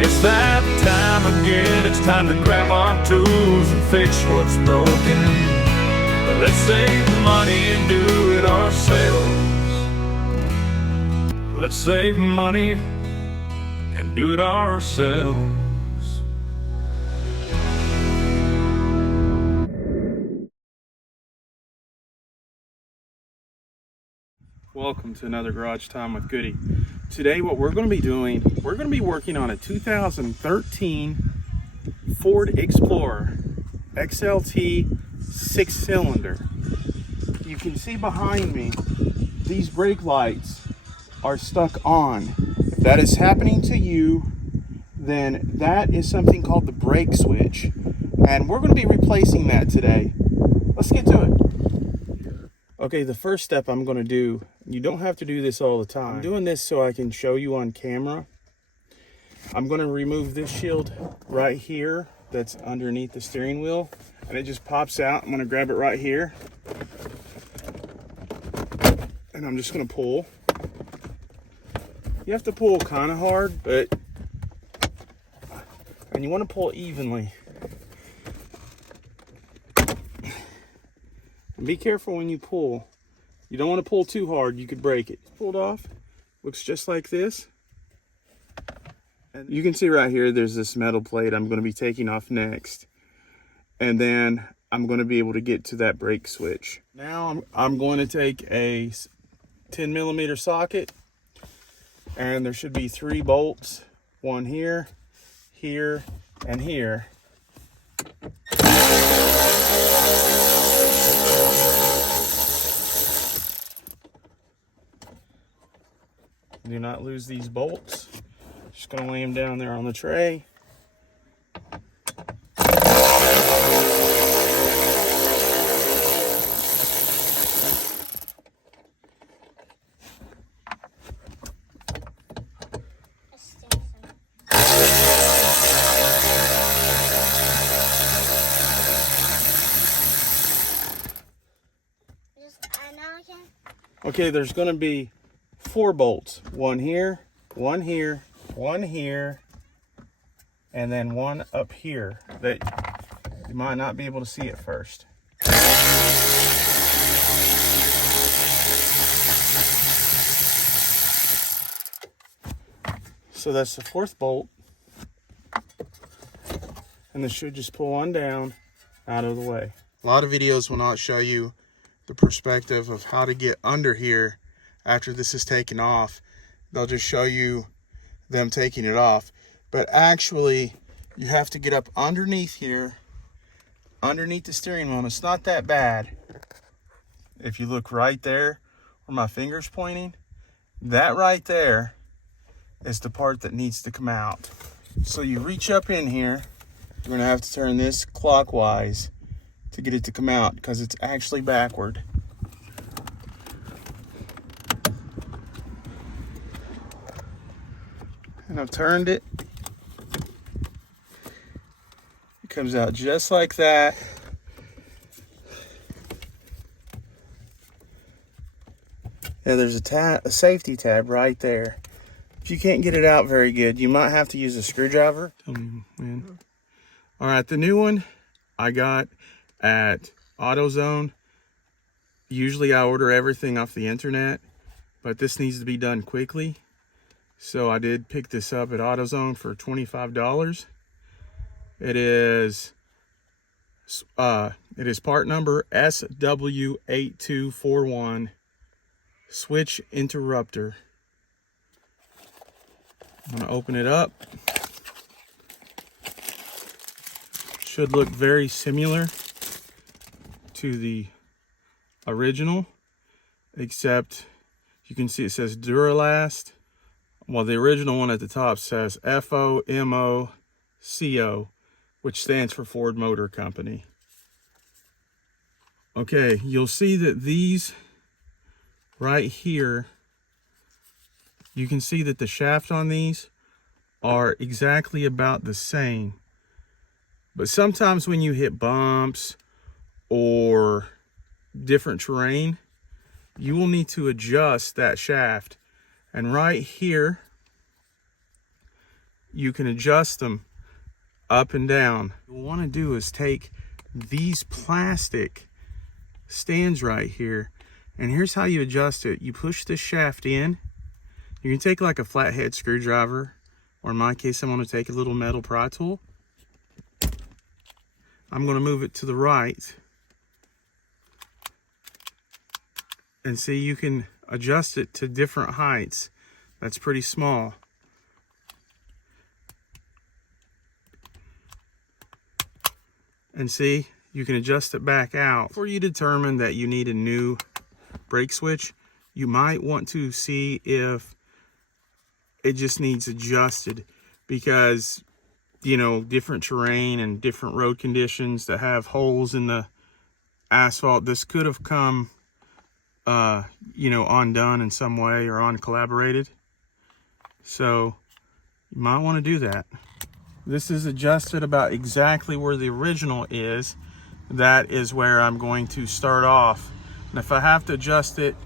It's that time again, it's time to grab our tools and fix what's broken. Let's save money and do it ourselves. Let's save money and do it ourselves. Welcome to another Garage Time with Goody. Today what we're going to be doing, we're going to be working on a 2013 Ford Explorer XLT 6-cylinder. You can see behind me, these brake lights are stuck on. If that is happening to you, then that is something called the brake switch. And we're going to be replacing that today. Let's get to it. Okay, the first step I'm going to do, you don't have to do this all the time. I'm doing this so I can show you on camera. I'm going to remove this shield right here that's underneath the steering wheel, and it just pops out. I'm going to grab it right here, and I'm just going to pull. You have to pull kind of hard, and you want to pull evenly. And be careful when you pull. You don't want to pull too hard, you could break it. Pulled off, looks just like this. And you can see right here, there's this metal plate I'm going to be taking off next. And then I'm going to be able to get to that brake switch. Now I'm going to take a 10mm socket, and there should be 3 bolts. One here, here, and here. Do not lose these bolts. Just gonna lay them down there on the tray. Okay, there's gonna be 4 bolts. One here, one here, one here, and then one up here that you might not be able to see at first. So that's the 4th bolt. And this should just pull on down out of the way. A lot of videos will not show you the perspective of how to get under here after this is taken off. They'll just show you them taking it off. But actually, you have to get up underneath here, underneath the steering wheel. And it's not that bad. If you look right there where my finger's pointing, that right there is the part that needs to come out. So you reach up in here. You're gonna have to turn this clockwise to get it to come out because it's actually backward. And I've turned it. It comes out just like that. Yeah, there's a safety tab right there. If you can't get it out very good, you might have to use a screwdriver. Tell me when. All right, the new one I got at AutoZone. Usually I order everything off the internet, but this needs to be done quickly. So I did pick this up at AutoZone for $25. It is part number SW8241 switch interrupter. I'm gonna open it up. Should look very similar to the original, except you can see it says Duralast. Well, the original one at the top says FOMOCO, which stands for Ford Motor Company. Okay, you'll see that these right here, you can see that the shaft on these are exactly about the same. But sometimes when you hit bumps or different terrain, you will need to adjust that shaft. And right here, you can adjust them up and down. What you want to do is take these plastic stands right here, and here's how you adjust it. You push this shaft in. You can take like a flathead screwdriver, or in my case I'm going to take a little metal pry tool. I'm going to move it to the right, and see, you can adjust it to different heights. That's pretty small. And see, you can adjust it back out. Before you determine that you need a new brake switch, you might want to see if it just needs adjusted, because you know, different terrain and different road conditions that have holes in the asphalt, this could have come you know, undone in some way or uncollaborated. So you might want to do that. This is adjusted about exactly where the original is. That is where I'm going to start off. And if I have to adjust it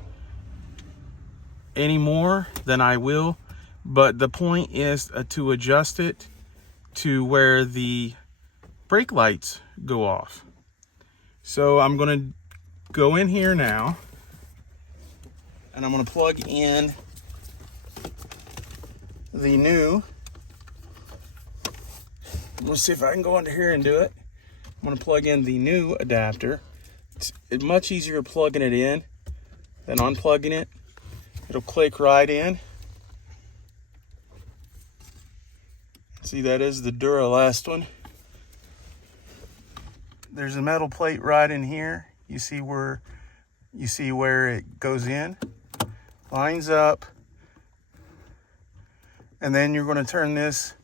any more, then I will. But the point is to adjust it to where the brake lights go off. So I'm going to go in here now, and I'm going to plug in the new. Let's see if I can go under here and do it. I'm going to plug in the new adapter. It's much easier plugging it in than unplugging it. It'll click right in. See, that is the Duralast one. There's a metal plate right in here. You see where it goes in, lines up, and then you're going to turn this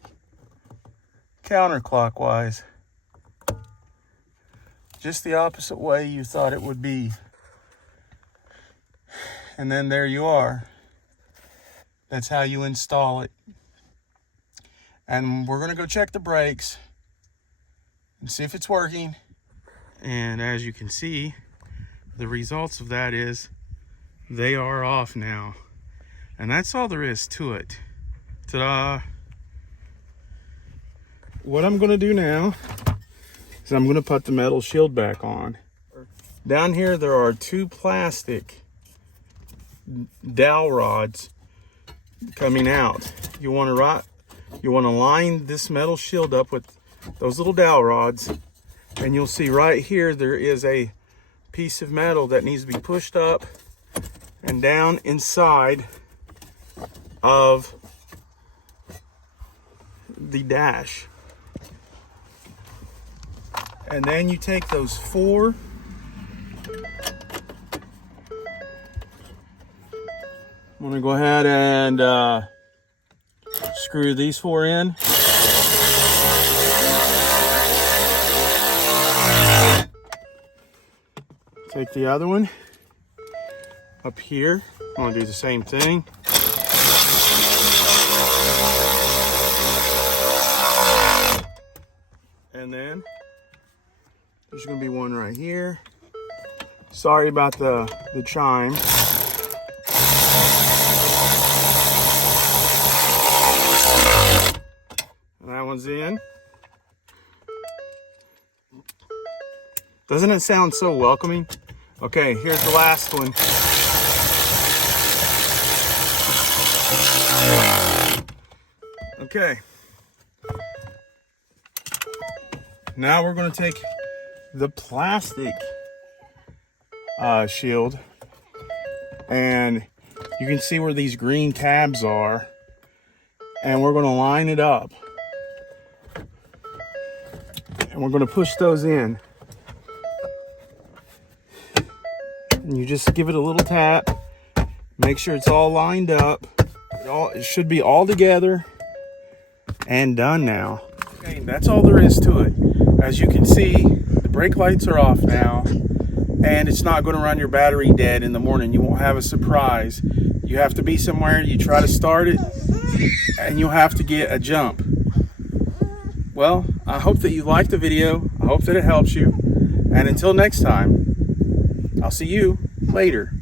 counterclockwise, just the opposite way you thought it would be. And then there you are. That's how you install it. And we're going to go check the brakes and see if it's working. And as you can see, the results of that is they are off now. And that's all there is to it. Ta-da! What I'm going to do now is I'm going to put the metal shield back on. Down here there are two plastic dowel rods coming out. You want to line this metal shield up with those little dowel rods, and you'll see right here there is a piece of metal that needs to be pushed up and down inside of the dash. And then you take those four I'm going to go ahead and screw these four in. Take the other one up here. I'm going to do the same thing. And then there's going to be one right here. Sorry about the chime. That one's in. Doesn't it sound so welcoming? Okay, here's the last one. Okay. Now we're going to take the plastic shield, and you can see where these green tabs are, and we're going to line it up. And we're going to push those in. And you just give it a little tap. Make sure it's all lined up. It should be all together and done now. Okay, that's all there is to it. As you can see, the brake lights are off now, and it's not going to run your battery dead in the morning. You won't have a surprise. You have to be somewhere, you try to start it, and you'll have to get a jump. Well, I hope that you liked the video. I hope that it helps you. And until next time, I'll see you later.